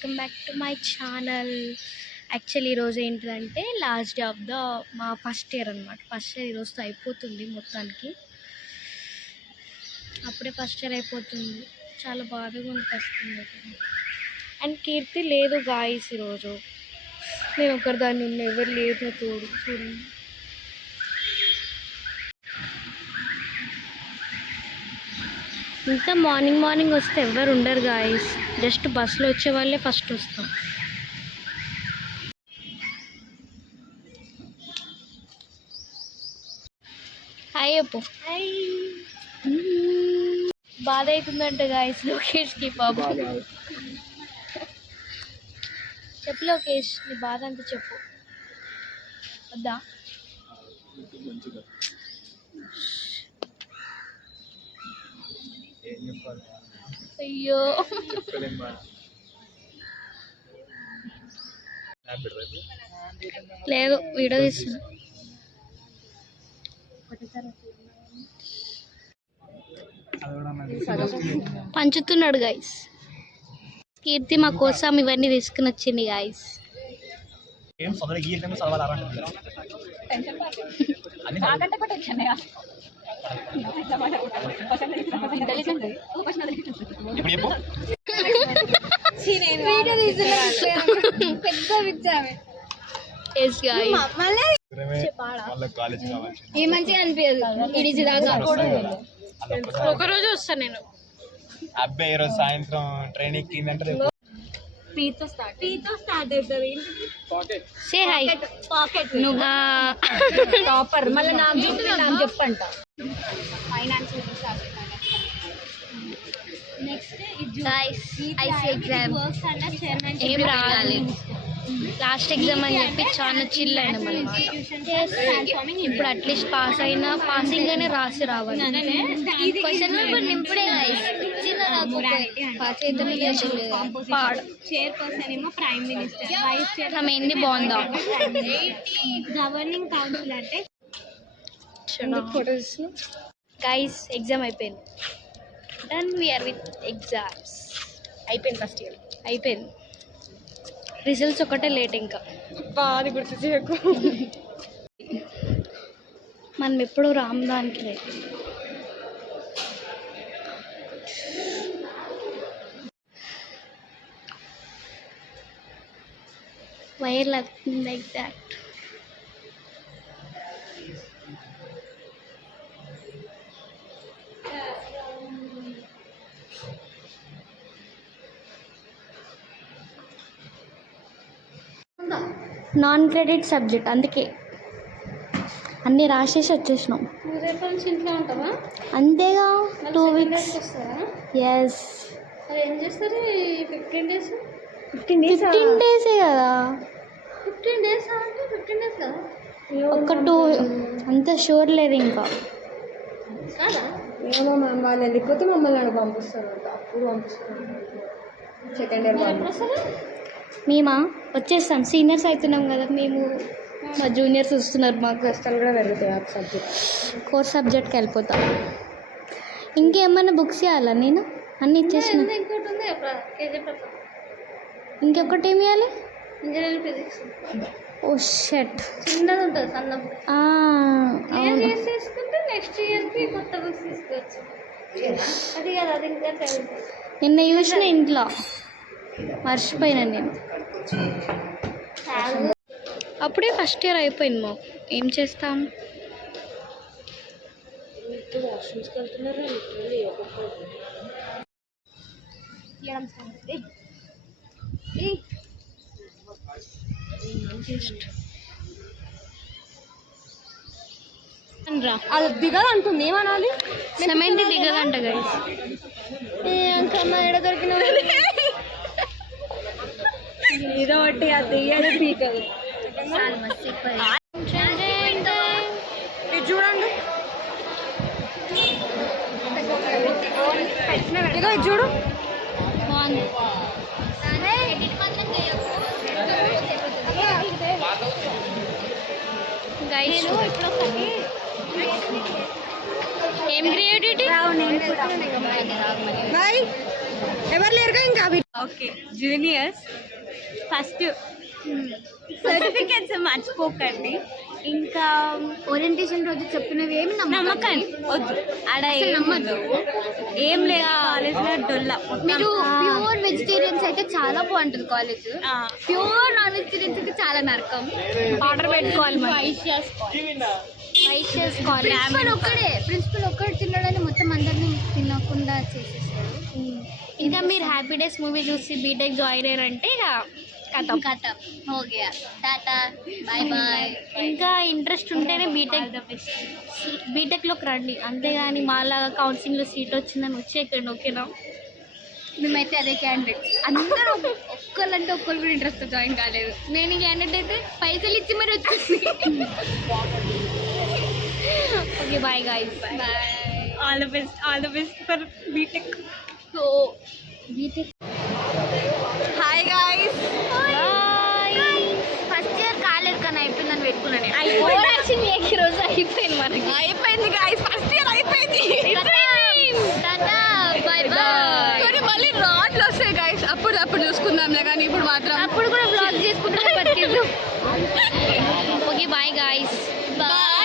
Welcome back to my channel. Actually ఈరోజు ఏంటిదంటే last day of మా ఫస్ట్ ఇయర్ అనమాట. ఫస్ట్ ఇయర్ ఈరోజుతో అయిపోతుంది మొత్తానికి. అప్పుడే ఫస్ట్ ఇయర్ అయిపోతుంది, చాలా బాధగా అనిపిస్తుంది. అండ్ కీర్తి లేదు గాయస్ ఈరోజు. నేను ఒకరిదాన్ని ఉన్న, ఎవరు లేదు తోడు. చూడండి, ఇంకా మార్నింగ్ వస్తే ఎవరు ఉండరు గాయస్. జస్ట్ బస్సులో వచ్చే వాళ్ళే ఫస్ట్ వస్తాం. హాయ్ అప్పు. బాధ అవుతుందంట గాయస్ లోకేష్కి. పాపం చెప్పు లోకేష్, నీ బాధ అంతా చెప్పు. వద్దా? అయ్యో లేదు, వీడియో తీస్తున్నా. పంచుతున్నాడు గాయస్. కీర్తి మా కోసం ఇవన్నీ తీసుకుని వచ్చింది గాయస్. మంచిగా అనిపించదు. ఒకరోజు వస్తాను నేను. అబ్బాయి ఈరోజు సాయంత్రం ట్రైనింగ్ కిందంటే పీతో స్టార్ట్ అవుతుంది. సే హై పాకెట్. నువ్వు టాపర్ మళ్ళీ నాకు చెప్పంట. ఏం రావాలి, లాస్ట్ ఎగ్జామ్ అని చెప్పి చాలా చిల్ అయినాం అనమాట. ఇప్పుడు అట్లీస్ట్ పాసింగ్ అనే రాసి రావాలి. మెహందీ బాగుందా? గవర్నింగ్ కౌన్సిల్ అంటే ఫోటోస్. గైస్ ఎగ్జామ్ అయిపోయింది. Done, we're with exams. అయిపోయింది, ఫస్ట్ ఇయర్ అయిపోయింది. రిజల్ట్స్ ఒకటే లేట్. ఇంకా బాగా గుర్తు చేయకు. మనం ఎప్పుడు రామదానికి లేదు. Why're like that. Non credit subject, అందుకే అన్నీ రాసేసి వచ్చేసినాం. ఇంట్లో ఉంటావా? అంతేగా, 2 weeks. ఎస్. ఏం చేస్తారు 15 days? 15 days కదా. 15 days అంటే 15 days కదా. ఒక 2 అంత షూర్ లేదు ఇంకా. ఏమో వాళ్ళు వెళ్ళిపోతే మమ్మల్ని అక్కడ పంపిస్తారు. అప్పుడు పంపిస్తారు. సెకండ్ ఇయర్ మేమా వచ్చేస్తాం. సీనియర్స్ అవుతున్నాం కదా మేము. మా జూనియర్స్ వస్తున్నారు. మాకు కష్టాలు కూడా పెరుగుతాయి. ఆ సబ్జెక్ట్ కోర్స్ సబ్జెక్ట్కి వెళ్ళిపోతాం. ఇంకేమన్నా బుక్స్ ఇవ్వాలా? నేను అన్నీ ఇచ్చేసిన. ఇంకొకటి ఏమి ఇవ్వాలి? Engineering physics. ఓ షట్, చిన్నది ఉంటుంది, సన్న బుక్. తీసుకుంటే నెక్స్ట్ ఇయర్కి కొత్త బుక్స్ తీసుకోవచ్చు. అది కదా, అది ఇంకా నిన్న చూసిన ఇంట్లో మర్చిపోయినా నేను. అప్పుడే ఫస్ట్ ఇయర్ అయిపోయింది మాకు. ఏం చేస్తాం? అది దిగదంటుంది. ఏమనాలి? Cement దిగదంట guys. అంకమ్మ ఎడ దొరికిన ఏదో ఒకటి అది దిగదు పీకదు. ఇది చూడండి, ఇగో ఇది చూడు, బాగుంది. గైస్ ఏం క్రియేటివిటీ. బాయ్. ఎవరు లేరుగా ఇంకా అవి ఓకే జూనియర్స్ ఫస్ట్ సర్టిఫికెట్స్ మర్చిపోకండి. ఇంకా ఓరియంటేషన్ రోజు చెప్పినవి ఏమి నమ్మకండి వద్దు, ఆడ నమ్మద్దు, ఏం లేదు కాలేజ్లో డొల్ల. మీరు ప్యూర్ వెజిటేరియన్స్ అయితే చాలా బాగుంటుంది కాలేజ్. ప్యూర్ నాన్ వెజిటేరియన్స్ అయితే చాలా నరకం. ఆర్డర్ పెట్టుకోవాలి ప్రిన్సిపల్ ఒక్కడే తినడానికి మొత్తం అందరినీ తినకుండా చేసేసాడు. ఇంకా మీరు హ్యాపీ డేస్ మూవీ చూసి బీటెక్ జాయిన్ అయ్యారంటే ఇక కథం ఓకే టాటా బాయ్ బాయ్. ఇంకా ఇంట్రెస్ట్ ఉంటేనే బీటెక్లోకి రండి, అంతేగాని మాలాగా కౌన్సిలింగ్లో సీట్ వచ్చిందని వచ్చేయకండి. ఓకేనా? మేమైతే అదే క్యాండిడేట్స్ అందరూ ఒక్కళ్ళంటే ఒక్కరు కూడా ఇంట్రెస్ట్ జాయిన్ కాలేదు. నేను ఈ క్యాండిడేట్ అయితే పైసలు ఇచ్చి మరి వచ్చింది. Okay bye guys, bye. All the best for BTech. So BTech hi guys, first year కాలేదు కానీ అయిపోయిందని పెట్టుకున్నాను. ఈ రోజు అయిపోయింది మనకి. అయిపోయింది గాయ్స్, ఫస్ట్ ఇయర్ అయిపోయింది. Tata bye bye. కానీ మళ్ళీ రాడ్లు వస్తాయి గైస్, అప్పుడు చూసుకుందాంలే, కానీ ఇప్పుడు మాత్రం అప్పుడు కూడా బ్లాగ్ చేసుకుంటే పట్టింది. Okay bye guys, bye.